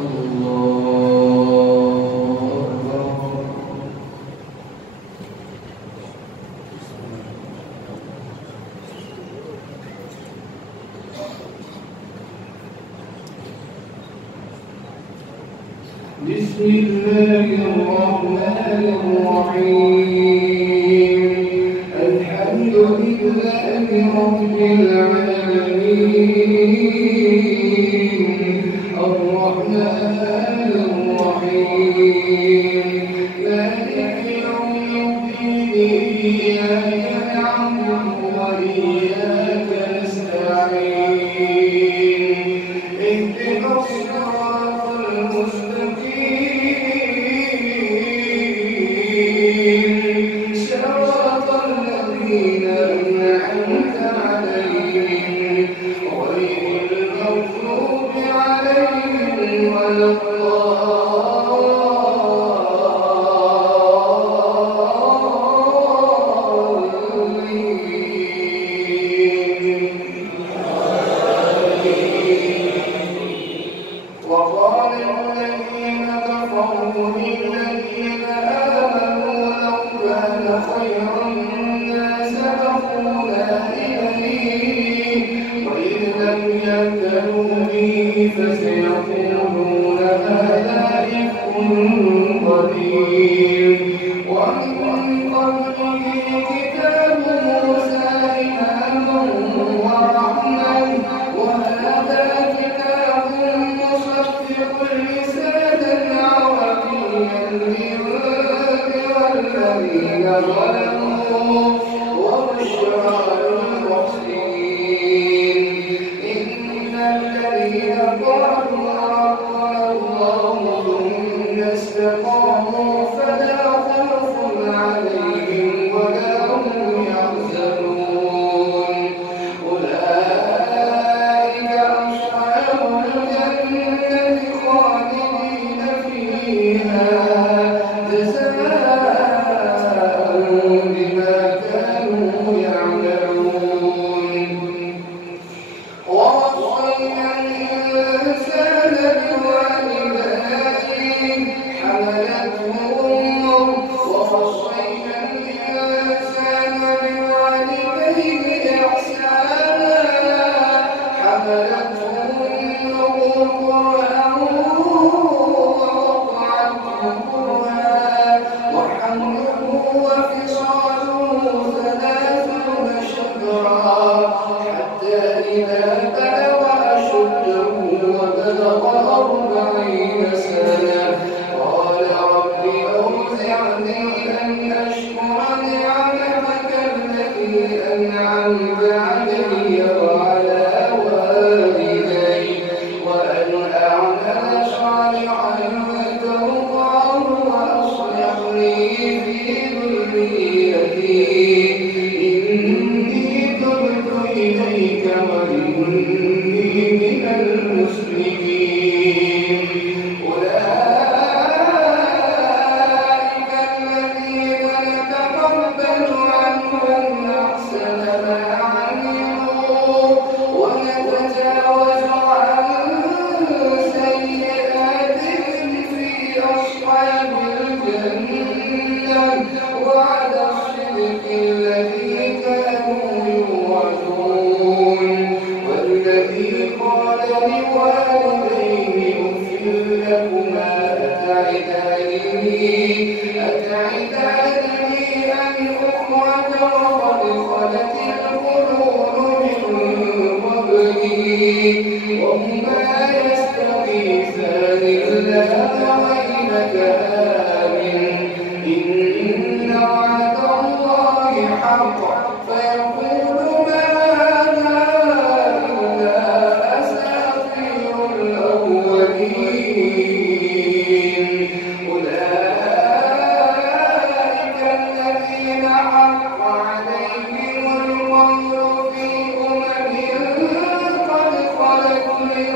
بسم الله الرحمن الرحيم الحمد لله رب العالمين الرحمن الرحيم مالك يوم الدين إياك نعبد وإياك نستعين اهدنا الصراط المستقيم صراط الذين أنعمت عليهم غير المغضوب عليهم ولا وقال الذين كفروا للذين آمنوا لو كان خيرا ما سبقونا إليه وإن لم يهتدوا به فسيقولون هذا إفك قديم ومن قبله كتاب موسى إماما ورحمة وهذا كتاب مصدق لسانا عربيا لينذر الذين ظلموا وبشرى للمحسنين إن الذين قالوا ربنا الله ثم استقاموا فلا خوف عليهم ولا هم يحزنون أولئك أصحاب الجنة خالدين فيها جزاء بما كانوا يعملون ووصينا الإنسان بوالديه حملته أمه ووصينا الإنسان بوالديه إحسانا حملته أمه كرها ووضعته كرها وحمله وفصاله 30 شهرا حتى إذا بلغ أشده وبلغ 40 سنة قال رب أوزعني أن أشكر نعمتك التي أنعمت علي وعلى والدي وأن أعمل صالحا ترضاه وأصلح لي في ذريتي إني تبت إليك وإني من المسلمين أولئك الذين نتقبل عنهم أحسن ما عملوا ونتجاوز عن سيئاتهم في أصحاب الجنة وعد الصدق الذي كانوا يوعدون والذي قال لوالديه أف لكما أتعدانني أن أخرج وقد خلت القرون من قبلي وهما يستغيثان الله ويلك آمن إن وعد الله حق فيقول ما هذا إلا أساطير الأولين أولئك الذين حق عليهم القول في قد خلت من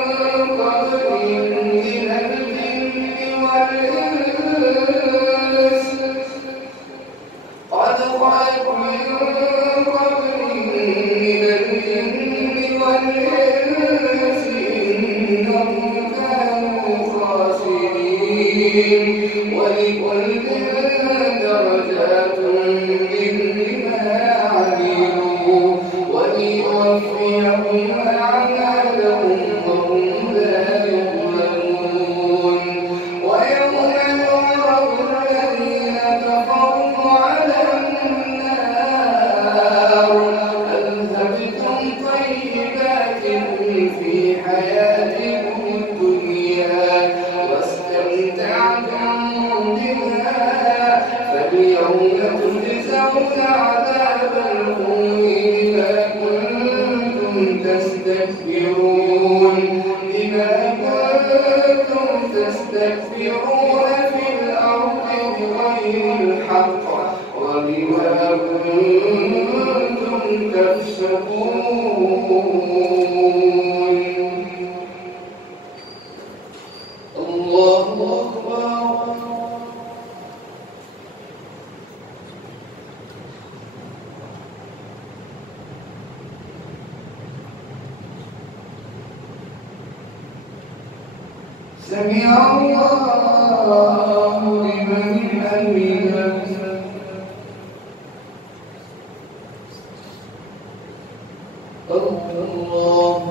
قبلهم من الجن والإنس قد خلت من قبلهم من الجن والإنس إنهم كانوا خاسرين أعمالهم وهم لا يظلمون ويوم يعرض الذين كفروا على النار أذهبتم طيباتكم في حياتكم الدنيا واستمتعتم بها فاليوم تجزون عذاب الهون بما كنتم تستكبرون في الأرض بغير الحق وبما كنتم تفسقون. الله أكبر. سمع الله لمن حمده. الله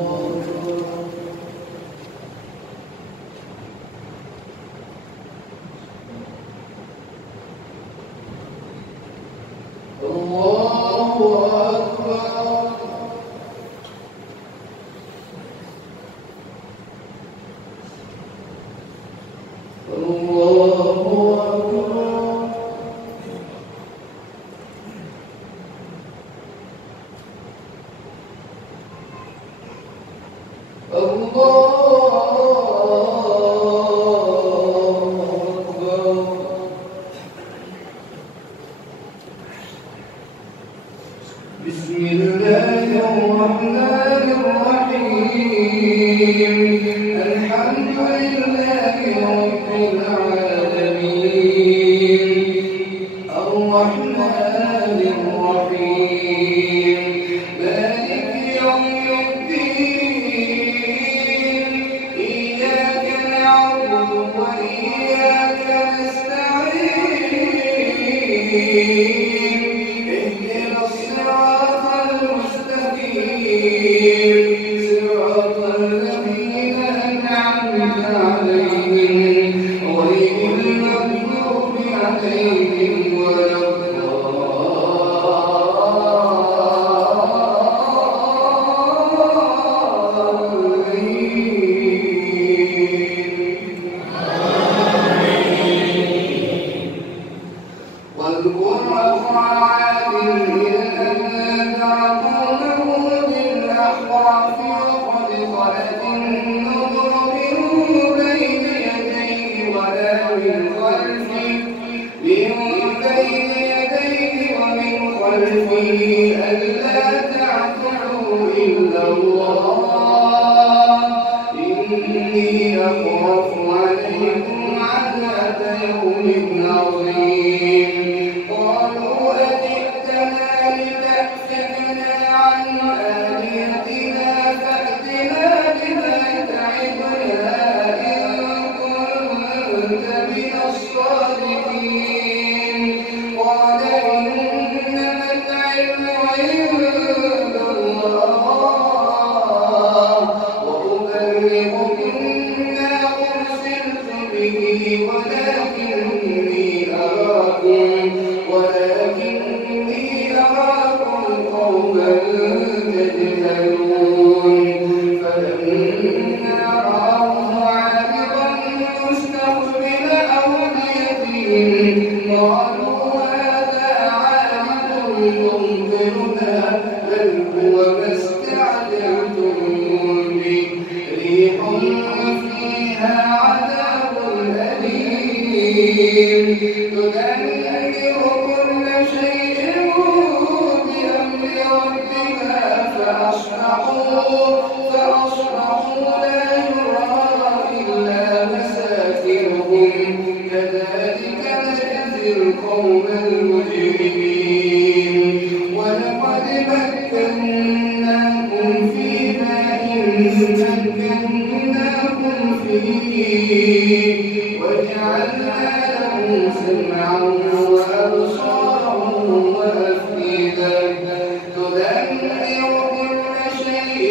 بسم الله الرحمن الرحيم الحمد لله رب العالمين الرحمن الرحيم مالك يوم الدين إياك نعبد وإياك نستعين صراط الذين أنعمت عليهم غير المغضوب عليهم ولا الضالين. واذكر أخرى وقد خلت النذر من بين يديه ومن خلفه ألا تعبدوا إلا الله إني أخاف عليكم عذاب يوم عظيم. قالوا أجئتنا لتأفكنا عن آلهتنا فأتنا بما تعدنا إن كنت من الصادقين. قال إنما العلم عند الله وأبلغكم ما أرسلت به ولكني أراكم قوما تجهلون. فلما رأوه عارضا مستقبل أوديتهم قالوا هذا عارض ممطرنا بل هو ما استعجلتم به ريح فيها عذاب أليم تدمر كل شيء بأمر ربها فأصبحوا لا يرى إلا مساكنهم كذلك نجزي القوم المجرمين. ولقد مكناكم في ماء مكناكم فيه وجعلنا لهم سمعا وأبصارا وأفئدة تدمر كل شيء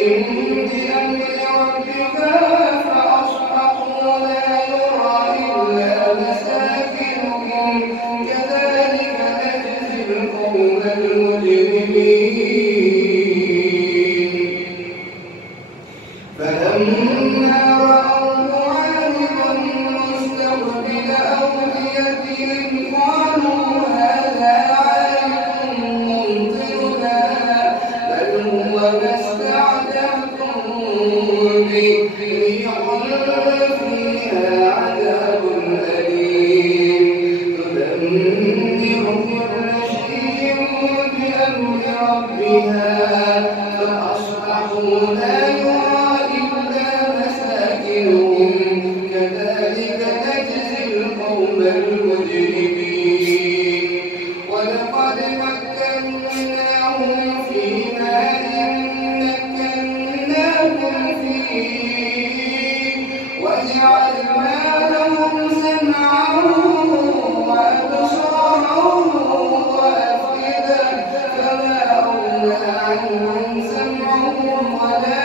وما استعجلتم به ريح فيها عذاب أليم تدمر كل شيء بأمر ربها فأصبحوا لا يرى إلا مساكنهم كذلك نجزي القوم المجرمين ولقد مكناهم في مال مكناهم فيه وجعلنا لهم سمعا وأبصارا وأفئدة فما أغنى عنهم سمعهم ولا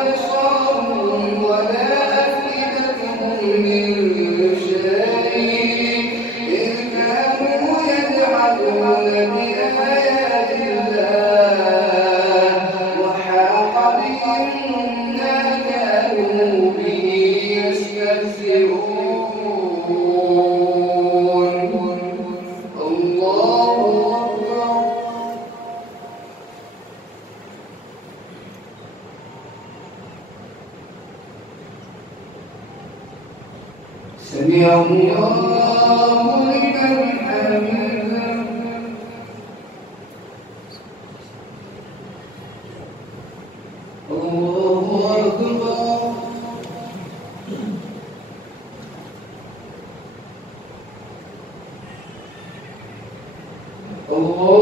أبصارهم ولا أفئدتهم من شيء إذ كانوا يجحدون بآيات الله وحاق بهم ما كانوا به يستهزئون. الله أكبر. سمع الله لمن حمده. الله أكبر. الله